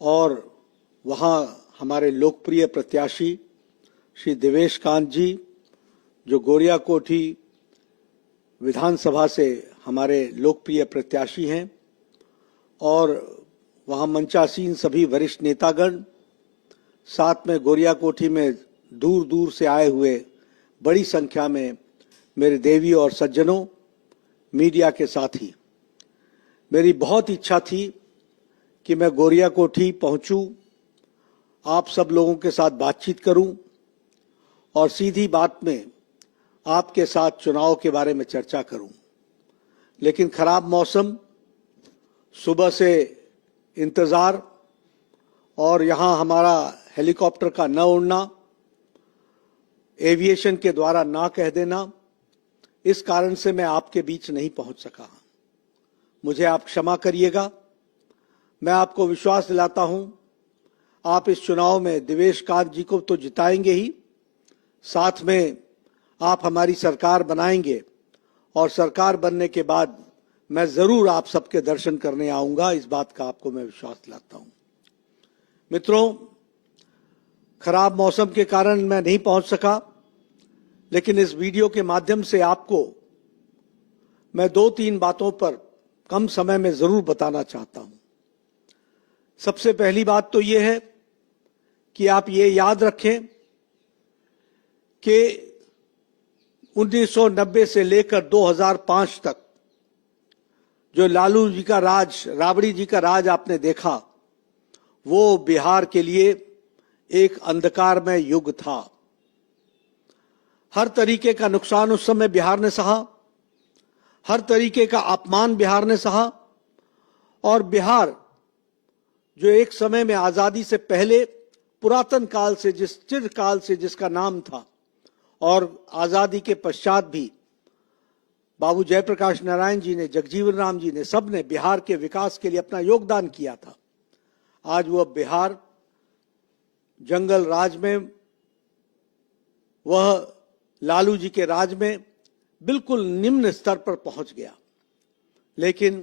और वहाँ हमारे लोकप्रिय प्रत्याशी श्री देवेश कांत जी, जो गोरिया कोठी विधानसभा से हमारे लोकप्रिय प्रत्याशी हैं, और वहाँ मंचासीन सभी वरिष्ठ नेतागण, साथ में गोरिया कोठी में दूर दूर से आए हुए बड़ी संख्या में मेरे देवी और सज्जनों, मीडिया के साथी, मेरी बहुत इच्छा थी कि मैं गोरिया कोठी पहुंचूं, आप सब लोगों के साथ बातचीत करूं और सीधी बात में आपके साथ चुनाव के बारे में चर्चा करूं। लेकिन खराब मौसम, सुबह से इंतज़ार और यहाँ हमारा हेलीकॉप्टर का न उड़ना, एविएशन के द्वारा ना कह देना, इस कारण से मैं आपके बीच नहीं पहुंच सका। मुझे आप क्षमा करिएगा। मैं आपको विश्वास दिलाता हूं, आप इस चुनाव में देवेश कांत जी को तो जिताएंगे ही, साथ में आप हमारी सरकार बनाएंगे और सरकार बनने के बाद मैं जरूर आप सबके दर्शन करने आऊंगा। इस बात का आपको मैं विश्वास दिलाता हूं। मित्रों, खराब मौसम के कारण मैं नहीं पहुंच सका, लेकिन इस वीडियो के माध्यम से आपको मैं 2-3 बातों पर कम समय में जरूर बताना चाहता हूं। सबसे पहली बात तो यह है कि आप ये याद रखें कि 1990 से लेकर 2005 तक जो लालू जी का राज, राबड़ी जी का राज आपने देखा, वो बिहार के लिए एक अंधकारमय युग था। हर तरीके का नुकसान उस समय बिहार ने सहा, हर तरीके का अपमान बिहार ने सहा, और बिहार जो एक समय में आजादी से पहले पुरातन काल से, जिस चिरकाल से जिसका नाम था, और आजादी के पश्चात भी बाबू जयप्रकाश नारायण जी ने, जगजीवन राम जी ने, सबने बिहार के विकास के लिए अपना योगदान किया था। आज वह बिहार जंगल राज में, वह लालू जी के राज में बिल्कुल निम्न स्तर पर पहुंच गया। लेकिन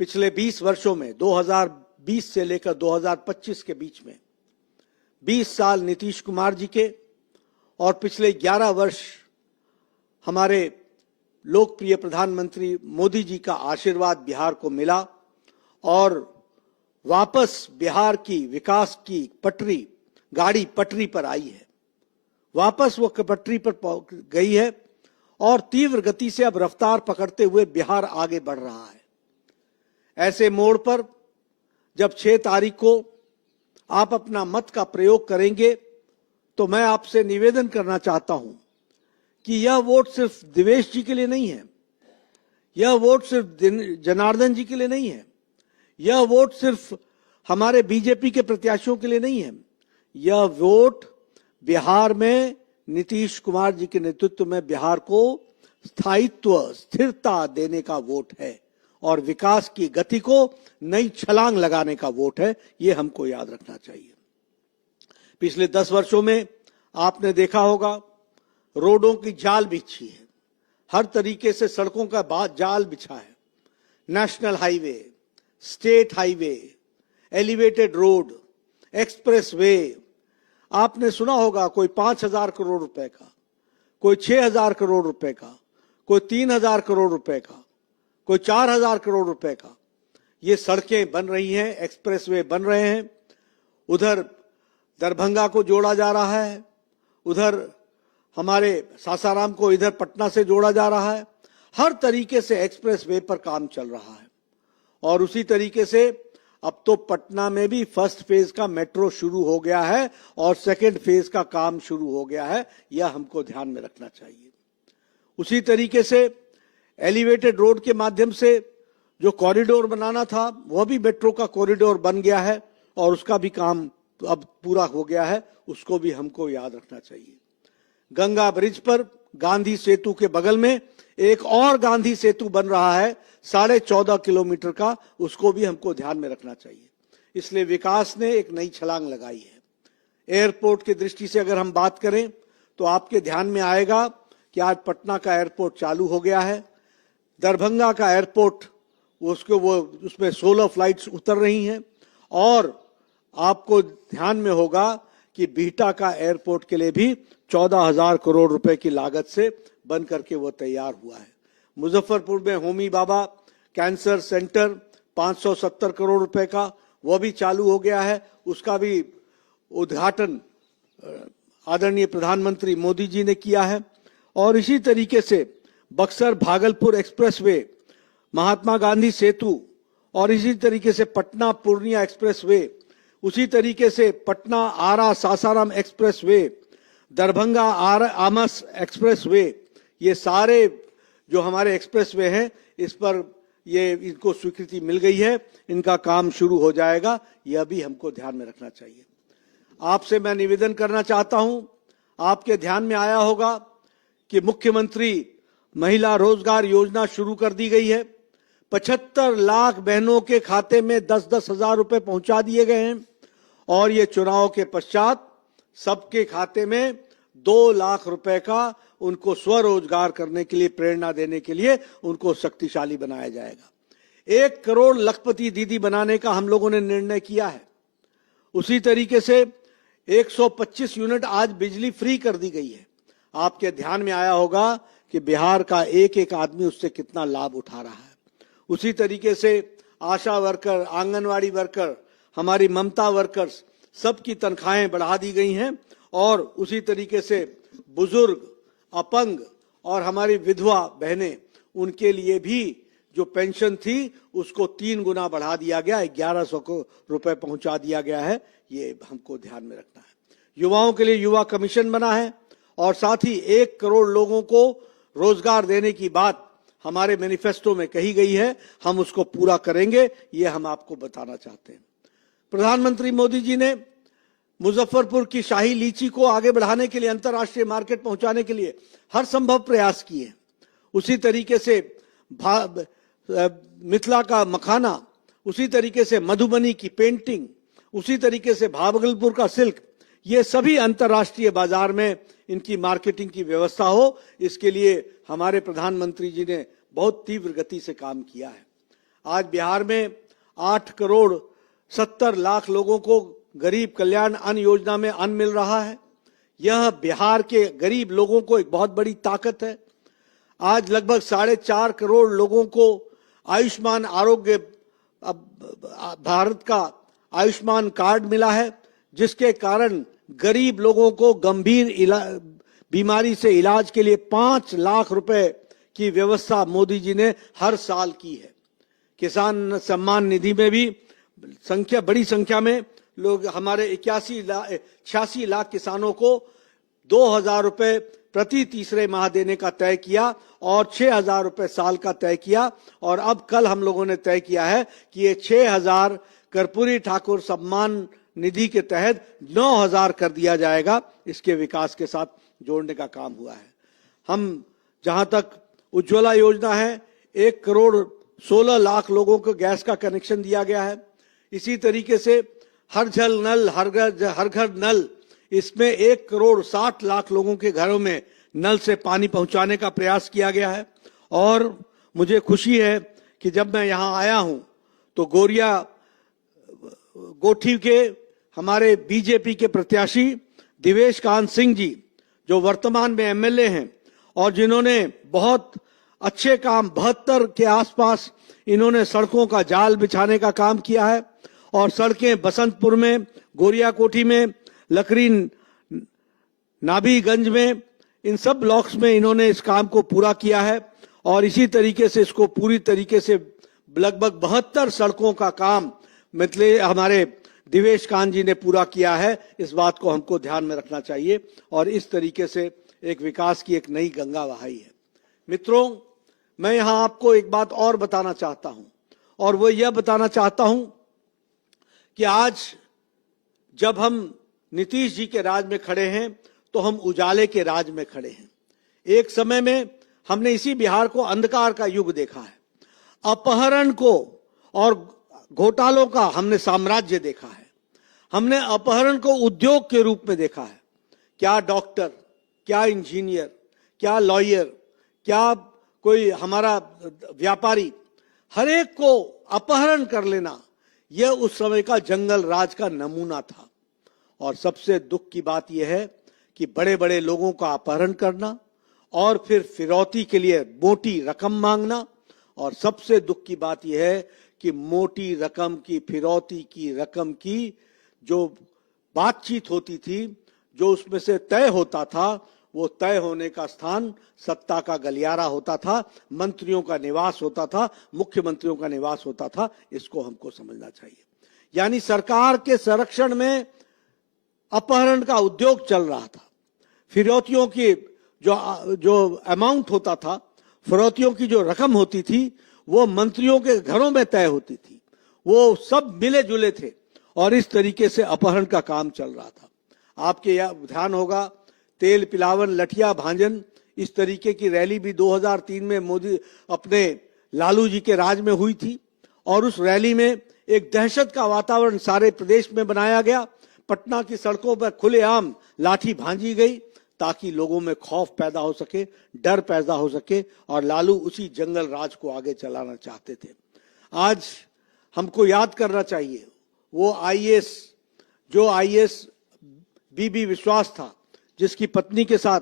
पिछले 20 वर्षों में, 2020 से लेकर 2025 के बीच में 20 साल नीतीश कुमार जी के और पिछले 11 वर्ष हमारे लोकप्रिय प्रधानमंत्री मोदी जी का आशीर्वाद बिहार को मिला और वापस बिहार की विकास की पटरी, गाड़ी पटरी पर आई है। वापस वो पटरी पर गई है और तीव्र गति से अब रफ्तार पकड़ते हुए बिहार आगे बढ़ रहा है। ऐसे मोड़ पर जब 6 तारीख को आप अपना मत का प्रयोग करेंगे, तो मैं आपसे निवेदन करना चाहता हूं कि यह वोट सिर्फ देवेश जी के लिए नहीं है, यह वोट सिर्फ जनार्दन जी के लिए नहीं है, यह वोट सिर्फ हमारे बीजेपी के प्रत्याशियों के लिए नहीं है, यह वोट बिहार में नीतीश कुमार जी के नेतृत्व में बिहार को स्थायित्व, स्थिरता देने का वोट है और विकास की गति को नई छलांग लगाने का वोट है। यह हमको याद रखना चाहिए। पिछले 10 वर्षों में आपने देखा होगा, रोडों की जाल बिछी है, हर तरीके से सड़कों का जाल बिछा है। National highway, state highway, elevated road, express way, आपने सुना होगा कोई 5,000 करोड़ रुपए का, कोई 6,000 करोड़ रुपए का, कोई 3,000 करोड़ रुपए का, कोई 4,000 करोड़ रुपए का। ये सड़कें बन रही हैं, एक्सप्रेस वे बन रहे हैं। उधर दरभंगा को जोड़ा जा रहा है, उधर हमारे सासाराम को इधर पटना से जोड़ा जा रहा है। हर तरीके से एक्सप्रेस वे पर काम चल रहा है। और उसी तरीके से अब तो पटना में भी फर्स्ट फेज का मेट्रो शुरू हो गया है और सेकंड फेज का काम शुरू हो गया है। यह हमको ध्यान में रखना चाहिए। उसी तरीके से एलिवेटेड रोड के माध्यम से जो कॉरिडोर बनाना था, वह भी मेट्रो का कॉरिडोर बन गया है और उसका भी काम अब पूरा हो गया है। उसको भी हमको याद रखना चाहिए। गंगा ब्रिज पर गांधी सेतु के बगल में एक और गांधी सेतु बन रहा है 14.5 किलोमीटर का, उसको भी हमको ध्यान में रखना चाहिए। इसलिए विकास ने एक नई छलांग लगाई है। एयरपोर्ट की दृष्टि से अगर हम बात करें तो आपके ध्यान में आएगा कि आज पटना का एयरपोर्ट चालू हो गया है। दरभंगा का एयरपोर्ट उसमें 16 फ्लाइट्स उतर रही हैं और आपको ध्यान में होगा कि बिहटा का एयरपोर्ट के लिए भी 14,000 करोड़ रुपए की लागत से बन करके वो तैयार हुआ है। मुजफ्फरपुर में होमी बाबा कैंसर सेंटर 570 करोड़ रुपए का वो भी चालू हो गया है, उसका भी उद्घाटन आदरणीय प्रधानमंत्री मोदी जी ने किया है। और इसी तरीके से बक्सर भागलपुर एक्सप्रेसवे, महात्मा गांधी सेतु और इसी तरीके से पटना पूर्णिया एक्सप्रेसवे, उसी तरीके से पटना आरा सासाराम एक्सप्रेसवे, दरभंगा आमस एक्सप्रेसवे, ये सारे जो हमारे एक्सप्रेसवे हैं इस पर ये इनको स्वीकृति मिल गई है, इनका काम शुरू हो जाएगा, यह भी हमको ध्यान में रखना चाहिए। आपसे मैं निवेदन करना चाहता हूं, आपके ध्यान में आया होगा कि मुख्यमंत्री महिला रोजगार योजना शुरू कर दी गई है। 75 लाख बहनों के खाते में 10-10 हजार रुपए पहुंचा दिए गए हैं और ये चुनाव के पश्चात सबके खाते में 2 लाख रुपए का उनको स्वरोजगार करने के लिए, प्रेरणा देने के लिए उनको शक्तिशाली बनाया जाएगा। 1 करोड़ लखपति दीदी बनाने का हम लोगों ने निर्णय किया है। उसी तरीके से 125 यूनिट आज बिजली फ्री कर दी गई है। आपके ध्यान में आया होगा कि बिहार का एक एक आदमी उससे कितना लाभ उठा रहा है। उसी तरीके से आशा वर्कर, आंगनवाड़ी वर्कर, हमारी ममता वर्कर्स, सबकी तनख्वाहें बढ़ा दी गई हैं। और उसी तरीके से बुजुर्ग, अपंग और हमारी विधवा बहनें, उनके लिए भी जो पेंशन थी उसको 3 गुना बढ़ा दिया गया, 1100 रुपए पहुंचा दिया गया है। ये हमको ध्यान में रखना है। युवाओं के लिए युवा कमीशन बना है और साथ ही 1 करोड़ लोगों को रोजगार देने की बात हमारे मैनिफेस्टो में कही गई है, हम उसको पूरा करेंगे, ये हम आपको बताना चाहते हैं। प्रधानमंत्री मोदी जी ने मुजफ्फरपुर की शाही लीची को आगे बढ़ाने के लिए, अंतर्राष्ट्रीय मार्केट पहुंचाने के लिए हर संभव प्रयास किए। उसी तरीके से मिथिला का मखाना, उसी तरीके से मधुबनी की पेंटिंग, उसी तरीके से भागलपुर का सिल्क, ये सभी अंतर्राष्ट्रीय बाजार में इनकी मार्केटिंग की व्यवस्था हो, इसके लिए हमारे प्रधानमंत्री जी ने बहुत तीव्र गति से काम किया है। आज बिहार में 8 करोड़ 70 लाख लोगों को गरीब कल्याण अन्न योजना में अन्न मिल रहा है। यह बिहार के गरीब लोगों को एक बहुत बड़ी ताकत है। आज लगभग 4.5 करोड़ लोगों को आयुष्मान आरोग्य, भारत का आयुष्मान कार्ड मिला है, जिसके कारण गरीब लोगों को गंभीर बीमारी से इलाज के लिए 5 लाख रुपए की व्यवस्था मोदी जी ने हर साल की है। किसान सम्मान निधि में भी बड़ी संख्या में लोग, हमारे 86 लाख किसानों को 2,000 रुपए प्रति तीसरे माह देने का तय किया और 6,000 रुपए साल का तय किया। और अब कल हम लोगों ने तय किया है कि ये 6,000 कर्पूरी ठाकुर सम्मान निधि के तहत 9,000 कर दिया जाएगा। इसके विकास के साथ जोड़ने का काम हुआ है। हम जहां तक उज्ज्वला योजना है, 1 करोड़ 16 लाख लोगों को गैस का कनेक्शन दिया गया है। इसी तरीके से हर जल नल, हर घर नल, इसमें 1 करोड़ 60 लाख लोगों के घरों में नल से पानी पहुंचाने का प्रयास किया गया है। और मुझे खुशी है कि जब मैं यहां आया हूं तो गोठी के हमारे बीजेपी के प्रत्याशी दिवेश कांत सिंह जी, जो वर्तमान में एमएलए हैं और जिन्होंने बहुत अच्छे काम 72 के आसपास इन्होंने सड़कों का जाल बिछाने का काम किया है। और सड़कें बसंतपुर में, गोरिया कोठी में, लकड़ी नाभीगंज में, इन सब ब्लॉक्स में इन्होंने इस काम को पूरा किया है। और इसी तरीके से इसको पूरी तरीके से लगभग 72 सड़कों का काम मतलब हमारे दिवेश कांत जी ने पूरा किया है। इस बात को हमको ध्यान में रखना चाहिए और इस तरीके से एक विकास की एक नई गंगा बहाई है। मित्रों, मैं यहां आपको एक बात और बताना चाहता हूं और वो यह बताना चाहता हूं कि आज जब हम नीतीश जी के राज में खड़े हैं तो हम उजाले के राज में खड़े हैं। एक समय में हमने इसी बिहार को अंधकार का युग देखा है। अपहरण को और घोटालों का हमने साम्राज्य देखा है। हमने अपहरण को उद्योग के रूप में देखा है। क्या डॉक्टर, क्या इंजीनियर, क्या लॉयर, क्या कोई हमारा व्यापारी, हर एक को अपहरण कर लेना, यह उस समय का जंगल राज का नमूना था। और सबसे दुख की बात यह है कि बड़े बड़े लोगों का अपहरण करना और फिर फिरौती के लिए मोटी रकम मांगना, और सबसे दुख की बात यह है कि मोटी रकम की, फिरौती की रकम की जो बातचीत होती थी, जो उसमें से तय होता था, वो तय होने का स्थान सत्ता का गलियारा होता था, मंत्रियों का निवास होता था, मुख्यमंत्रियों का निवास होता था। इसको हमको समझना चाहिए। यानी सरकार के संरक्षण में अपहरण का उद्योग चल रहा था। फिरौतियों की जो अमाउंट होता था, फिरौतियों की जो रकम होती थी, वो मंत्रियों के घरों में तय होती थी। वो सब मिले जुले थे और इस तरीके से अपहरण का काम चल रहा था। आपके ध्यान होगा, तेल पिलावन लठिया भांजन, इस तरीके की रैली भी 2003 में मोदी अपने लालू जी के राज में हुई थी। और उस रैली में एक दहशत का वातावरण सारे प्रदेश में बनाया गया। पटना की सड़कों पर खुलेआम लाठी भांजी गई ताकि लोगों में खौफ पैदा हो सके, डर पैदा हो सके, और लालू उसी जंगल राज को आगे चलाना चाहते थे। आज हमको याद करना चाहिए वो आईएएस, जो आईएएस बीबी विश्वास था, जिसकी पत्नी के साथ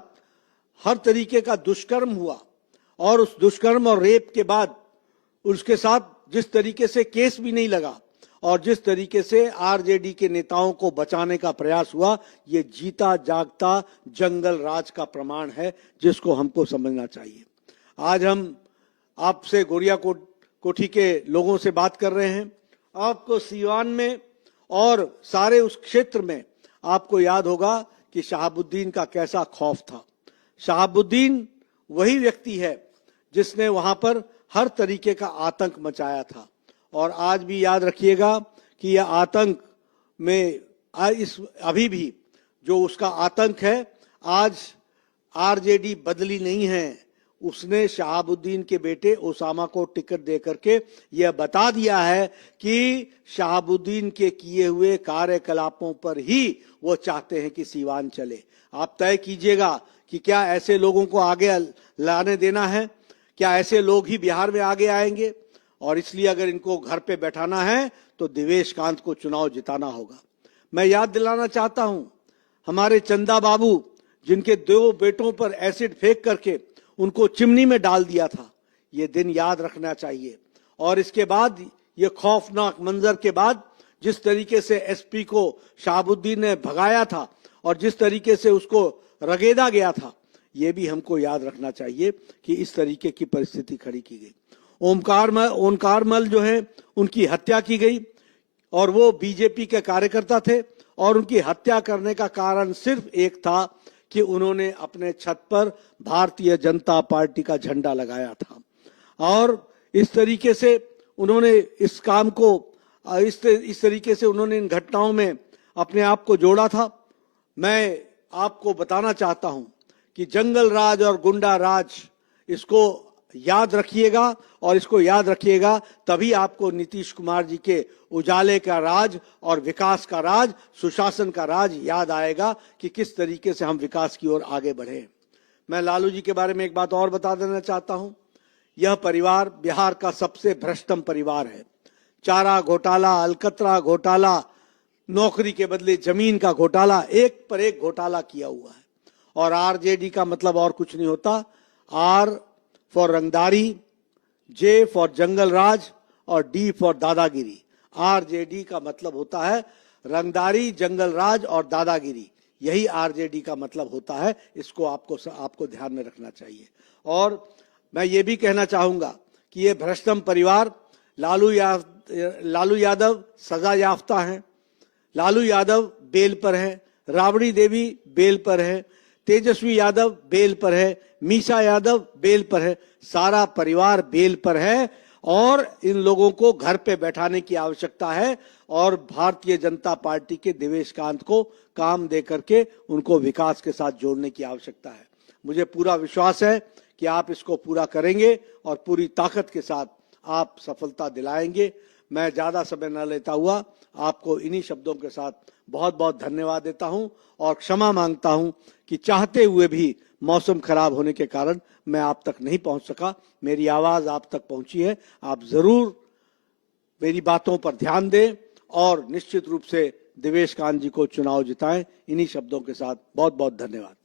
हर तरीके का दुष्कर्म हुआ, और उस दुष्कर्म और रेप के बाद उसके साथ जिस तरीके से केस भी नहीं लगा और जिस तरीके से आरजेडी के नेताओं को बचाने का प्रयास हुआ, ये जीता जागता जंगल राज का प्रमाण है, जिसको हमको समझना चाहिए। आज हम आपसे गोरिया कोठी के लोगों से बात कर रहे हैं। आपको सीवान में और सारे उस क्षेत्र में आपको याद होगा कि शहाबुद्दीन का कैसा खौफ था। शहाबुद्दीन वही व्यक्ति है जिसने वहां पर हर तरीके का आतंक मचाया था। और आज भी याद रखिएगा कि यह आतंक में अभी भी जो उसका आतंक है, आज आरजेडी बदली नहीं है। उसने शहाबुद्दीन के बेटे ओसामा को टिकट देकर के यह बता दिया है कि शहाबुद्दीन के किए हुए कार्यकलापों पर ही वो चाहते हैं कि सीवान चले। आप तय कीजिएगा कि क्या ऐसे लोगों को आगे लाने देना है? क्या ऐसे लोग ही बिहार में आगे आएंगे? और इसलिए अगर इनको घर पे बैठाना है तो देवेश कांत को चुनाव जिताना होगा। मैं याद दिलाना चाहता हूं, हमारे चंदा बाबू, जिनके 2 बेटों पर एसिड फेंक करके उनको चिमनी में डाल दिया था, ये दिन याद रखना चाहिए। और इसके बाद ये खौफनाक मंजर के बाद जिस तरीके से एसपी को शहाबुद्दीन ने भगाया था और जिस तरीके से उसको रगेदा गया था, ये भी हमको याद रखना चाहिए कि इस तरीके की परिस्थिति खड़ी की गई। ओंकार मल जो है, उनकी हत्या की गई, और वो बीजेपी के कार्यकर्ता थे, और उनकी हत्या करने का कारण सिर्फ एक था कि उन्होंने अपने छत पर भारतीय जनता पार्टी का झंडा लगाया था। और इस तरीके से उन्होंने इस काम को इस तरीके से उन्होंने इन घटनाओं में अपने आप को जोड़ा था। मैं आपको बताना चाहता हूं कि जंगल राज और गुंडा राज, इसको याद रखिएगा, और इसको याद रखिएगा तभी आपको नीतीश कुमार जी के उजाले का राज और विकास का राज, सुशासन का राज याद आएगा कि किस तरीके से हम विकास की ओर आगे बढ़े। मैं लालू जी के बारे में एक बात और बता देना चाहता हूं। यह परिवार बिहार का सबसे भ्रष्टम परिवार है। चारा घोटाला, अलकतरा घोटाला, नौकरी के बदले जमीन का घोटाला, एक पर एक घोटाला किया हुआ है। और आरजेडी का मतलब और कुछ नहीं होता, आर फॉर रंगदारी, जे फॉर जंगल राज और डी फॉर दादागिरी। आरजेडी का मतलब होता है रंगदारी, जंगल राज और दादागिरी, यही आरजेडी का मतलब होता है। इसको आपको ध्यान में रखना चाहिए। और मैं ये भी कहना चाहूंगा कि ये भ्रष्टम परिवार, लालू यादव सजा याफ्ता हैं, लालू यादव बेल पर हैं, राबड़ी देवी बेल पर है, तेजस्वी यादव बेल पर है, मीसा यादव बेल पर है, सारा परिवार बेल पर है। और इन लोगों को घर पे बैठाने की आवश्यकता है और भारतीय जनता पार्टी के देवेश कांत को काम दे करके उनको विकास के साथ जोड़ने की आवश्यकता है। मुझे पूरा विश्वास है कि आप इसको पूरा करेंगे और पूरी ताकत के साथ आप सफलता दिलाएंगे। मैं ज्यादा समय न लेता हुआ आपको इन्हीं शब्दों के साथ बहुत बहुत धन्यवाद देता हूं और क्षमा मांगता हूं कि चाहते हुए भी मौसम खराब होने के कारण मैं आप तक नहीं पहुंच सका। मेरी आवाज आप तक पहुंची है। आप जरूर मेरी बातों पर ध्यान दें और निश्चित रूप से देवेश कांत जी को चुनाव जिताएं। इन्हीं शब्दों के साथ बहुत बहुत धन्यवाद।